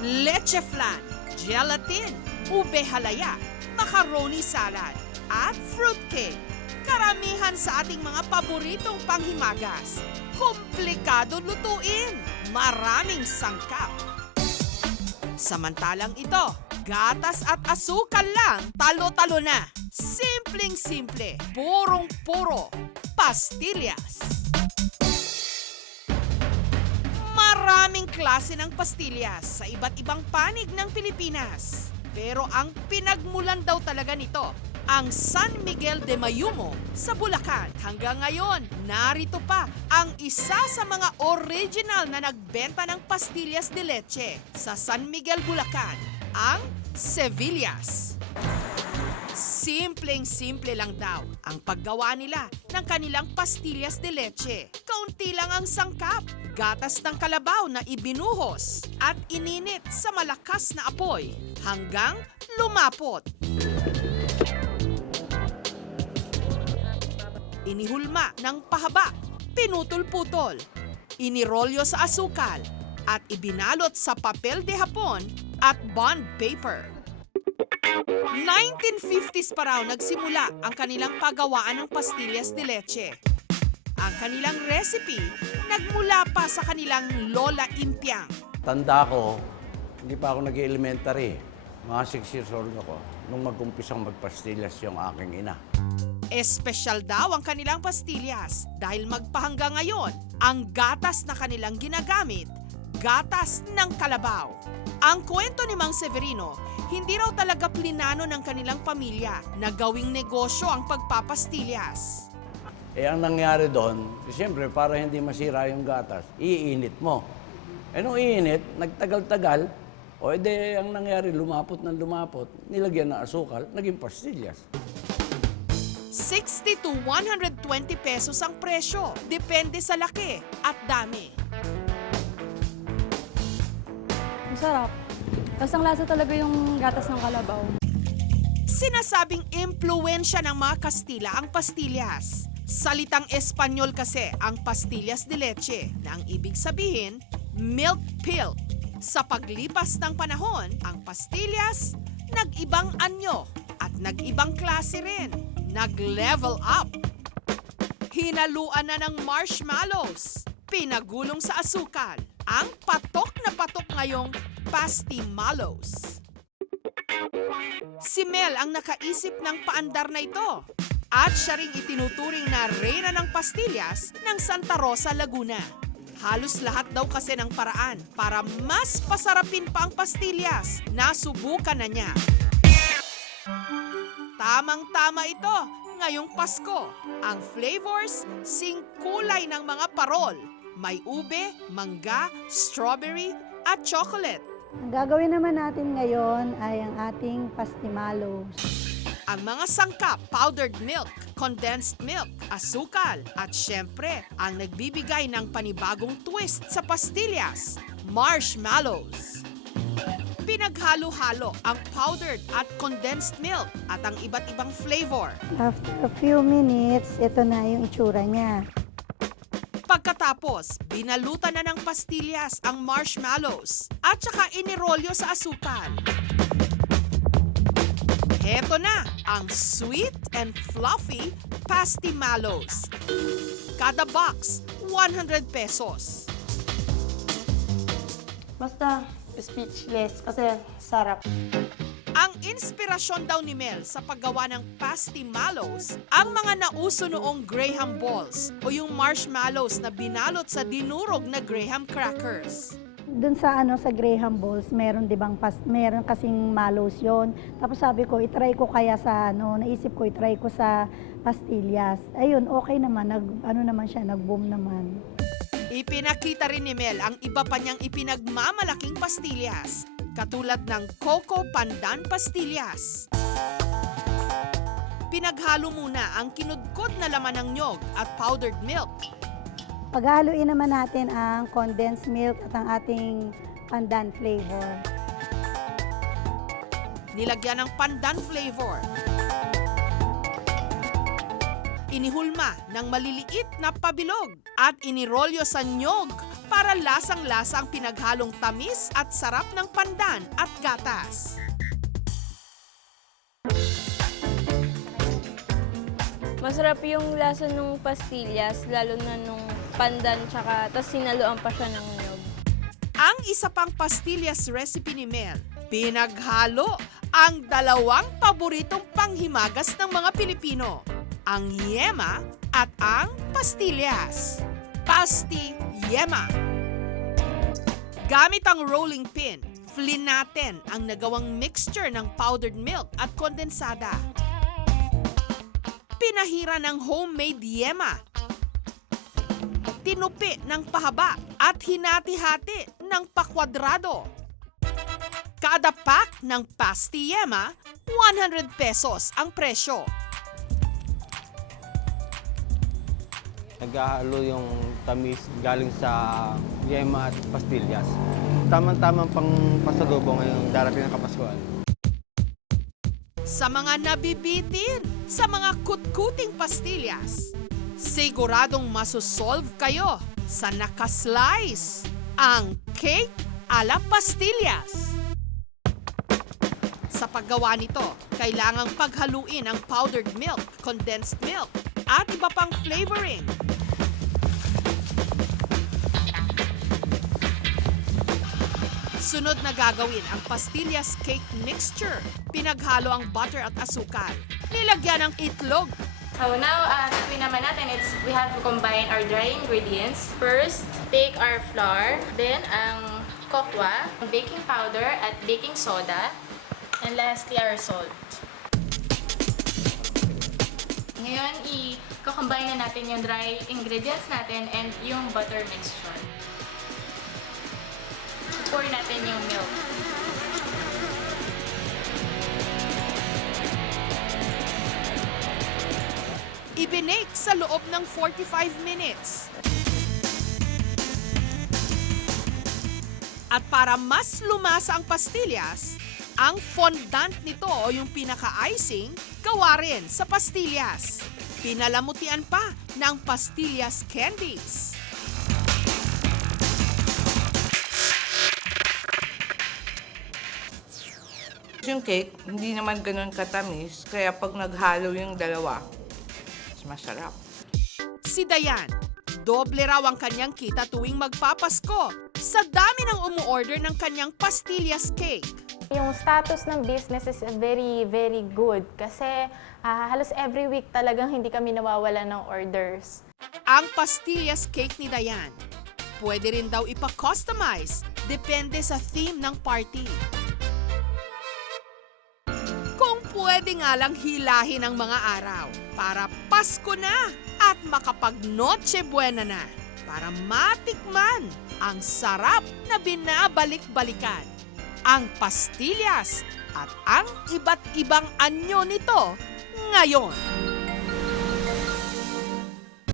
leche flan, gelatin, ube halaya, macaroni salad, at fruitcake. Karamihan sa ating mga paboritong panghimagas. Komplikado lutuin. Maraming sangkap. Samantalang ito, gatas at asukal lang, talo-talo na. Simpleng-simple, purong-puro, pastillas. Maraming klase ng pastillas sa iba't ibang panig ng Pilipinas. Pero ang pinagmulan daw talaga nito, ang San Miguel de Mayumo sa Bulacan. Hanggang ngayon, narito pa ang isa sa mga original na nagbenta ng pastillas de leche sa San Miguel, Bulacan, ang Sevillas. Simpleng-simple lang daw ang paggawa nila ng kanilang pastillas de leche. Kaunti lang ang sangkap, gatas ng kalabaw na ibinuhos at ininit sa malakas na apoy hanggang lumapot. Inihulma ng pahaba, pinutol-putol, inirolyo sa asukal at ibinalot sa papel de hapon at bond paper. 1950s pa raw nagsimula ang kanilang paggawaan ng pastillas de leche. Ang kanilang recipe nagmula pa sa kanilang Lola Impiang. Tanda ko, hindi pa ako nag-elementary. Mga 6 years old ako nung mag-umpisang magpastillas yung aking ina. Espesyal daw ang kanilang pastillas dahil magpahanggang ngayon ang gatas na kanilang ginagamit, gatas ng kalabaw. Ang kwento ni Mang Severino, hindi raw talaga plinano ng kanilang pamilya na gawing negosyo ang pagpapastillas. Ang nangyari doon, siyempre para hindi masira yung gatas, iinit mo. Nung iinit, nagtagal-tagal, ang nangyari lumapot ng lumapot, nilagyan ng asukal, naging pastillas. 60 to 120 pesos ang presyo. Depende sa laki at dami. Masarap. Lasang lasa talaga yung gatas ng kalabaw. Sinasabing impluensya ng mga Kastila ang pastillas. Salitang Espanyol kasi ang pastillas de leche na ang ibig sabihin, milk pill. Sa paglipas ng panahon, ang pastillas nag-ibang anyo at nag-ibang klase rin. Nag-level up. Hinaluan na ng marshmallows. Pinagulong sa asukal. Ang patok na patok ngayong pastimalos. Si Mel ang nakaisip ng paandar na ito. At siya ring itinuturing na reyna ng pastillas ng Santa Rosa, Laguna. Halos lahat daw kasi ng paraan para mas pasarapin pa ang pastillas. Nasubukan na niya. Tamang-tama ito ngayong Pasko. Ang flavors, singkulay ng mga parol. May ube, mangga, strawberry, at chocolate. Ang gagawin naman natin ngayon ay ang ating pastimalos. Ang mga sangkap, powdered milk, condensed milk, asukal, at syempre, ang nagbibigay ng panibagong twist sa pastillas, marshmallows. Pinaghalo-halo ang powdered at condensed milk at ang iba't ibang flavor. After a few minutes, ito na yung itsura niya. Pagkatapos, binalutan na ng pastillas ang marshmallows at saka inirolyo sa asukal. Heto na ang sweet and fluffy pastimalos. Kada box, 100 pesos. Basta speechless kasi sarap. Ang inspirasyon daw ni Mel sa paggawa ng pastimalos, ang mga nauso noong Graham balls o yung marshmallows na binalot sa dinurog na Graham crackers. Doon sa sa Graham balls, meron 'di bang meron kasing mallows 'yon. Tapos sabi ko, i-try ko kaya sa naisip ko i-try ko sa pastillas. Ayun, okay naman, naman siya, nag-boom naman. Ipinakita rin ni Mel ang iba pa niyang ipinagmamalaking pastillas, katulad ng Coco Pandan Pastillas. Pinaghalo muna ang kinudkod na laman ng nyog at powdered milk. Paghaluin naman natin ang condensed milk at ang ating pandan flavor. Nilagyan ng pandan flavor. Inihulma ng maliliit na pabilog at inirolyo sa nyog, para lasang-lasa ang pinaghalong tamis at sarap ng pandan at gatas. Masarap yung lasa ng pastillas, lalo na nung pandan, tsaka tas sinaluan pa siya ng nyog. Ang isa pang pastillas recipe ni Mel, pinaghalo ang dalawang paboritong panghimagas ng mga Pilipino, ang yema at ang pastillas. Pasti yema. Gamit ang rolling pin, flin natin ang nagawang mixture ng powdered milk at kondensada. Pinahira ng homemade yema. Tinupi ng pahaba at hinati-hati ng pakwadrado. Kada pack ng pasti yema, 100 pesos ang presyo. Naghahalo yung tamis galing sa yema at pastillas. Tamang-tamang pang pasalubong ngayong darating na Kapaskuhan. Sa mga nabibitin, sa mga kutkuting pastillas, siguradong masosolve kayo sa nakaslice, ang cake a la pastillas. Sa paggawa nito, kailangang paghaluin ang powdered milk, condensed milk, at iba pang flavoring. Sunod na gagawin ang pastillas cake mixture. Pinaghalo ang butter at asukal. Nilagyan ng itlog. So now, gagawin naman natin, we have to combine our dry ingredients. First, take our flour, then ang kokwa, baking powder at baking soda, and lastly, our salt. Ngayon, i-combine na natin yung dry ingredients natin and yung butter mixture. Pour natin yung milk. Ibinake sa loob ng 45 minutes. At para mas lumasa ang pastillas, ang fondant nito o yung pinaka-icing, gawa rin sa pastillas. Pinalamutian pa ng pastillas candies. Yung cake, hindi naman ganun katamis, kaya pag naghalo yung dalawa, mas masarap. Si Dayan, doble raw ang kanyang kita tuwing magpapasko sa dami ng umu-order ng kanyang pastillas cake. Yung status ng business is very, very good kasi halos every week talagang hindi kami nawawala ng orders. Ang pastillas cake ni Dayan, pwede rin daw ipa-customize, depende sa theme ng party. Kung pwede nga lang hilahin ang mga araw para Pasko na at makapag-Noche Buena na para matikman ang sarap na binabalik-balikan, ang pastillas at ang iba't ibang anyo nito ngayon.